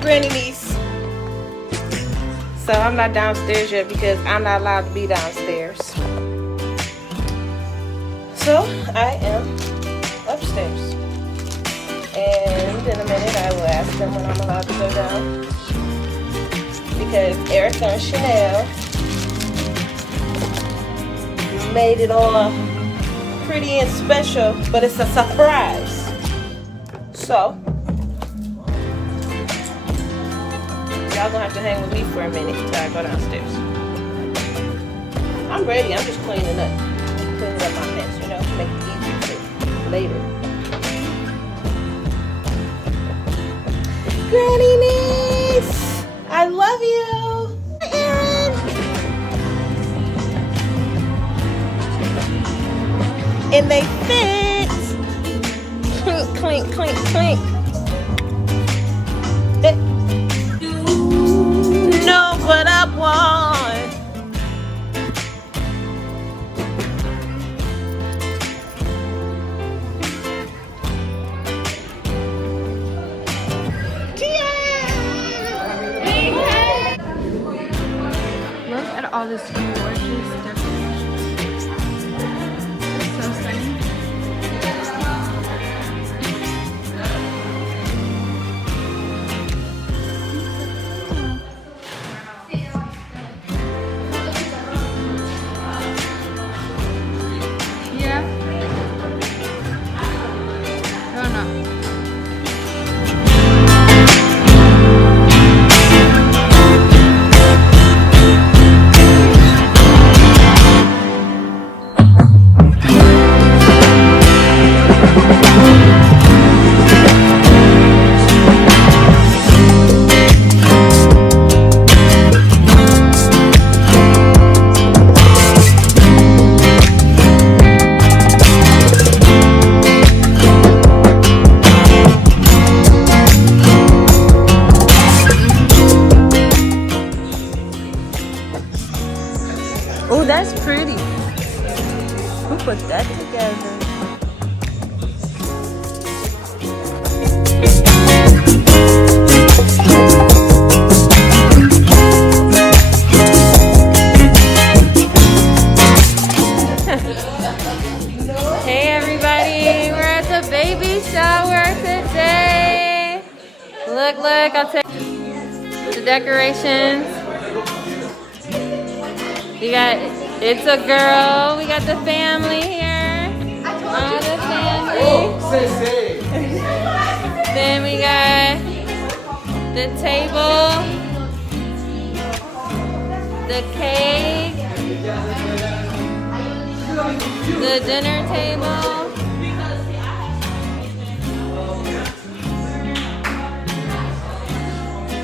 granny niece. So I'm not downstairs yet because I'm not allowed to be downstairs. So I am upstairs. And in a minute I will ask them when I'm allowed to go down. Because Erica and Chanel made it all pretty and special, but it's a surprise. So y'all gonna have to hang with me for a minute until I go downstairs. I'm ready, I'm just cleaning up. Cleaning up my mess, you know, to make it easier for later. Granny niece, I love you. Erin. And they fit. Clink, clink, clink, clink. Know what I want. Look at all this gorgeous decorations. It's so stunning. Yeah. Oh no. Oh, that's pretty. Who put that together? Hey everybody, we're at the baby shower today. Look, I'll take the decorations. We got, it's a girl. We got the family here. All the family. Then we got the table, the cake, the dinner table.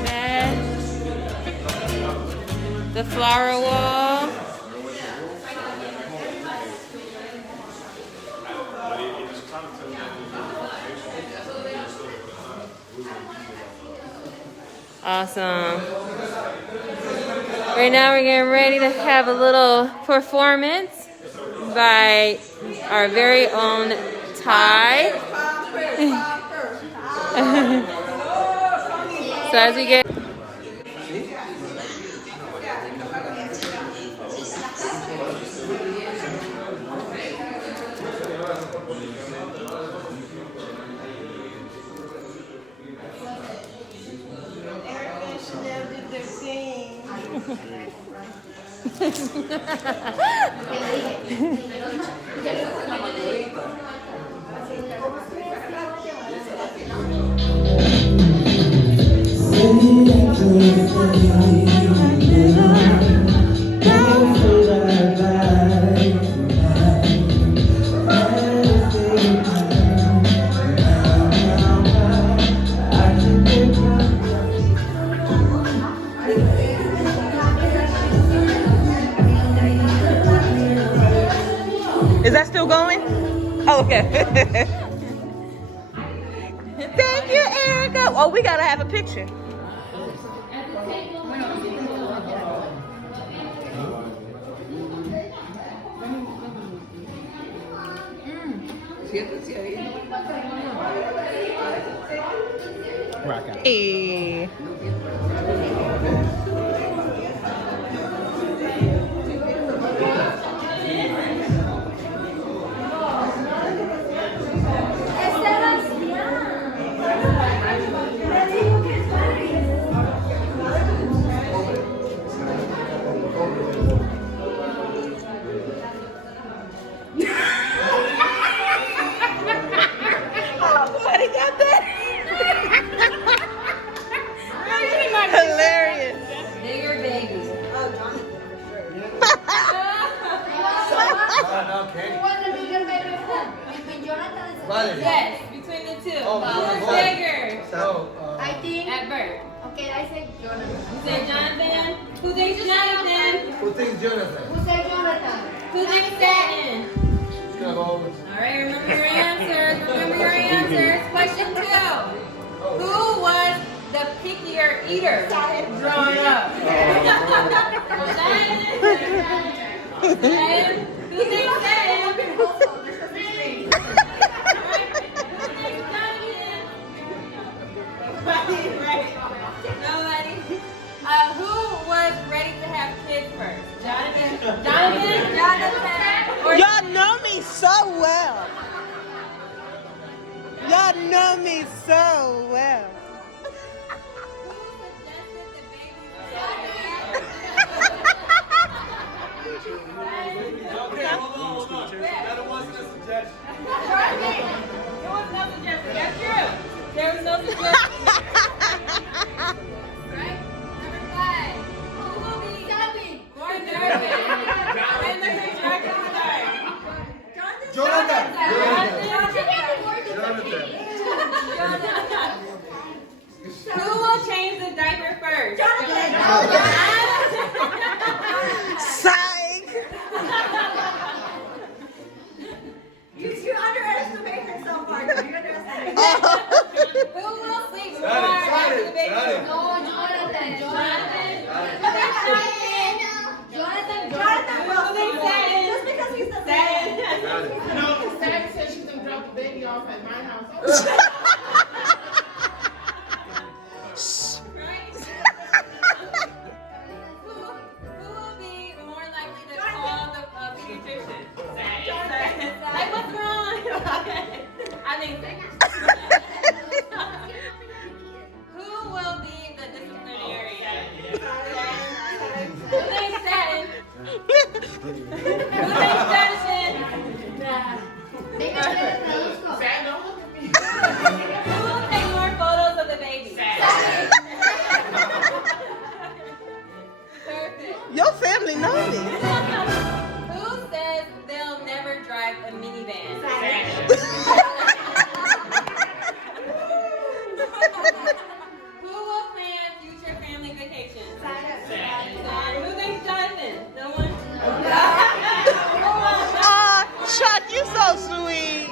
Bed, the flower wall. Awesome. Right now we're getting ready to have a little performance by our very own Ty. So as we get Is that still going? Oh, okay. Thank you, Erica. Oh, we gotta have a picture. Siéntese ahí. Rock out. Hey. Somebody got that? Hilarious. Bigger baby. Yes, between the two. Who's bigger? I think. At birth. Okay, I said Jonathan. You said Jonathan? Who thinks Jonathan? Who thinks Jonathan? Who said Jonathan? Who thinks Satin? It's gonna go over. Alright, remember your answers. Remember your answers. Question 2. Who was the pickier eater growing up? Satin? Who thinks Satin? Nobody. Who was ready to have kids first? Jonathan? Or Y'all know me so well. Y'all know me so well. who suggested the baby? Okay, hold on. That wasn't a suggestion. There was no suggestion. That's true. There was no suggestion. Right? Number 5. Who will be more nervous when the contraction starts? Jonathan. Who will change the diaper first? Psych. You underestimate yourself, Margaret. You underestimate. Who will sleep more after the baby? No, Jonathan. Jonathan Who thinks Satin? Just because he's the Satin. Satin said she's gonna drop the baby off at my house. Right? Who will be more likely to call the pediatrician? Satin. Like, what's wrong? I think who will be the disciplinarian? Who thinks Satin? Who thinks Jonathan? Satin, don't look at me. Who will take more photos of the baby? Perfect. Your family know me. Who says they'll never drive a minivan? Who will plan future family vacations? Who thinks Jonathan? No one? Aw, Chuck, you so sweet.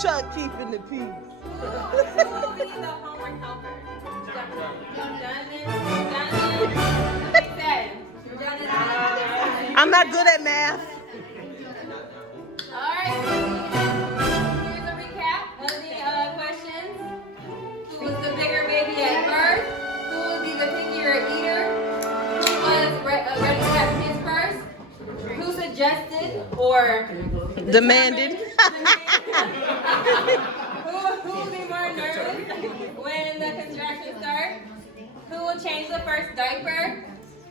Chuck keeping the peace. Who will be the homework helper? Jonathan? Jonathan? I'm not good at math. Alright. Here's a recap of the questions. Who was the bigger baby at birth? Who would be the pickier eater? Who was ready to have kids first? Who suggested or Demanded. Who will be more nervous when the contractions start? Who will change the first diaper?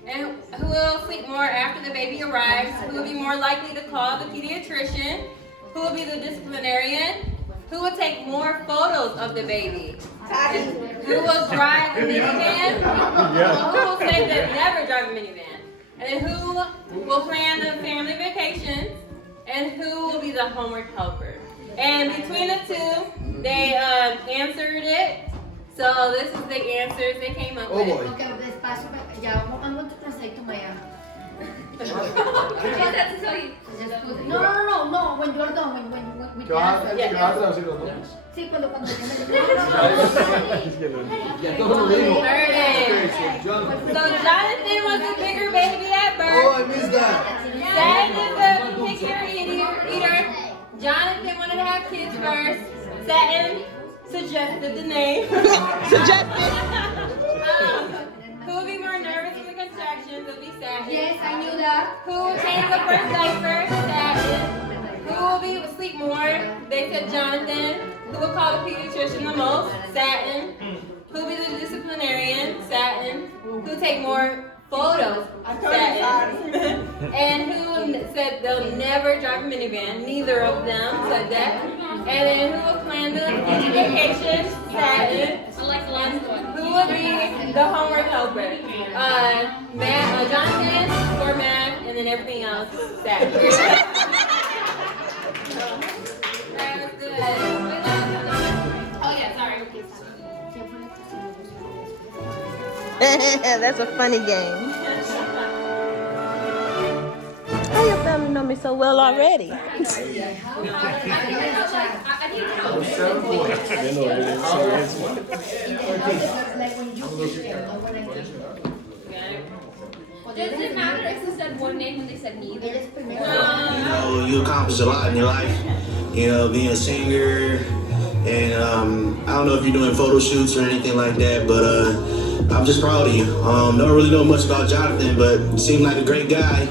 And who will sleep more after the baby arrives? Who will be more likely to call the pediatrician? Who will be the disciplinarian? Who will take more photos of the baby? And who will drive the minivan? Who will say they'll never drive a minivan? And who will plan the family vacations? And who will be the homework helper? And between the two, they answered it. So this is the answers they came up with. boy. Okay, despacio. Yeah, I'm going to translate to Maya. Just put it. No. When you're done, when with the answer. ¿Qué vas a traducir los nombres? Sí, cuando ya Ya todo lo digo. Perfect. So Jonathan was the bigger baby at Oh, I birth. missed that. Satin is the pickier eater. Jonathan wanted to have kids Satin suggested the name. Who will be more nervous with the contractions? It'll be Satin. Yes, I knew that. Who will change the first diaper? Satin. Who will be sleep more? They said Jonathan. Who will call the pediatrician the most? Satin. Who will be the disciplinarian? Satin. Who will take more photos? Satin. And who said they'll never drive a minivan? Neither of them said that. And then who will plan the future vacation? Satin. I like the last one. Who will be the homework helper? Jonathan for math, and then everything else, Satin. That was good. Oh yeah, sorry. That's a funny game. How your family know me so well already? Does it matter if they said one name when they said neither? You accomplish a lot in your life. Being a singer, and I don't know if you're doing photo shoots or anything like that, but I'm just proud of you. Don't really know much about Jonathan, but you seem like a great guy.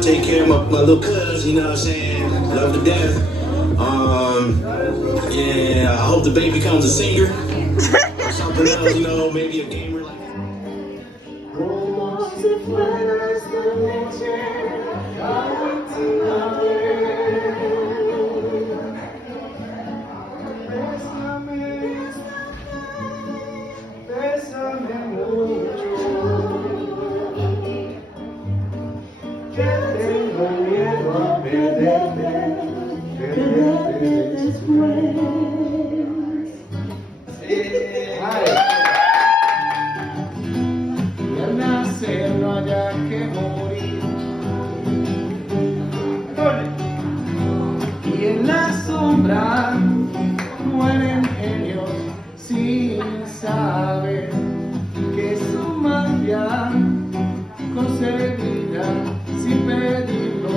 Take care of my little cuz, you know what I'm saying? Love to death. Yeah, I hope the baby becomes a singer or something else, maybe a gamer like that. Y en la sombra mueren ellos sin saber que su magia conseguirá sin pedirlo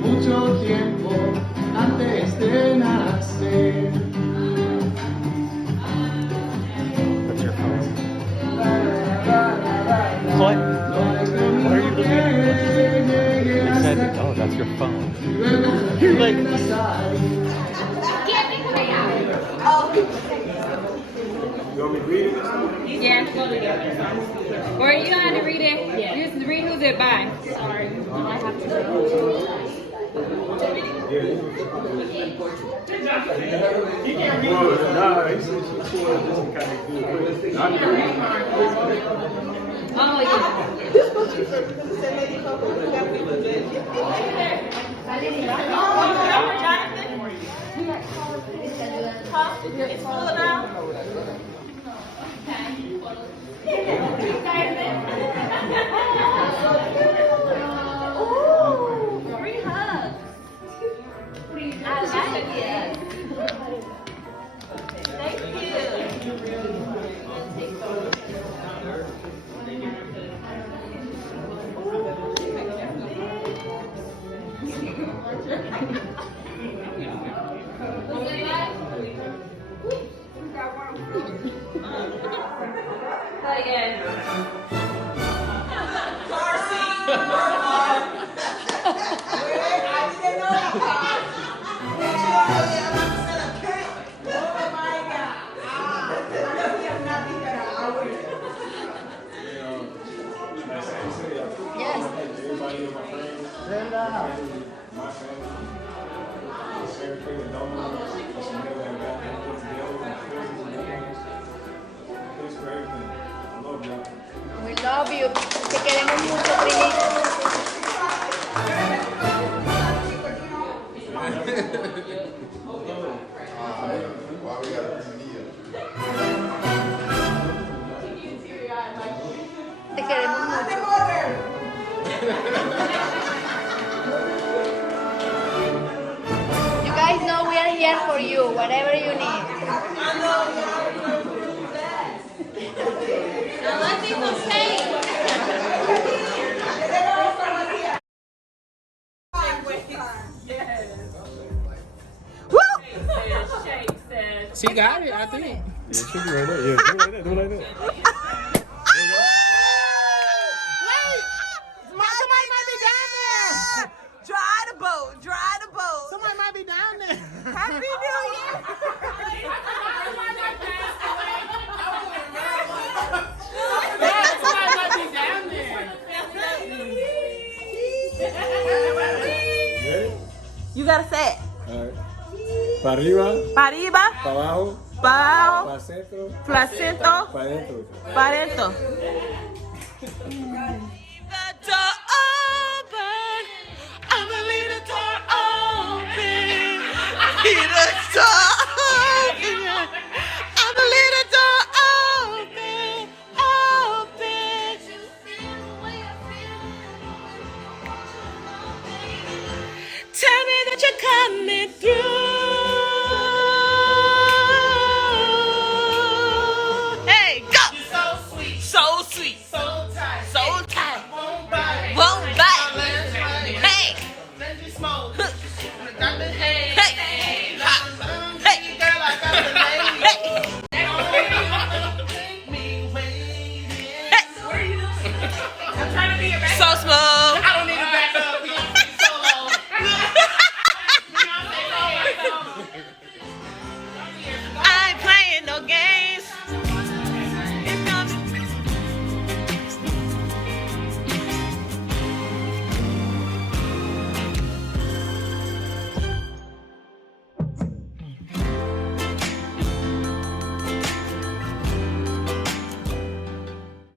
mucho tiempo antes de nacer. What? What are you looking at? You said, oh, that's your phone. You're like... Yeah, go together. Or you don't have to read it. Yeah. You just read who's it by. Sorry. Do I have to read? Oh, yeah. It's full now. Ooh, free hugs. I like it. Thank you. Again. We love you. Te queremos mucho, Trinity. Te queremos mucho. You guys know we are here for you, whatever you need. Now let people say. Shake says. She got it, I think. Yeah, it should be right there. Yeah, do it like that. Do it like that. Somebody might be down there. Dry the boat. Dry the boat. Somebody might be down there. Happy New Year. Somebody might be down there. Ready? You gotta say it. All right. Para arriba, Pa' arriba, para abajo, pa' abajo, para centro, placento, para adentro. pa' dentro. Leave the door open.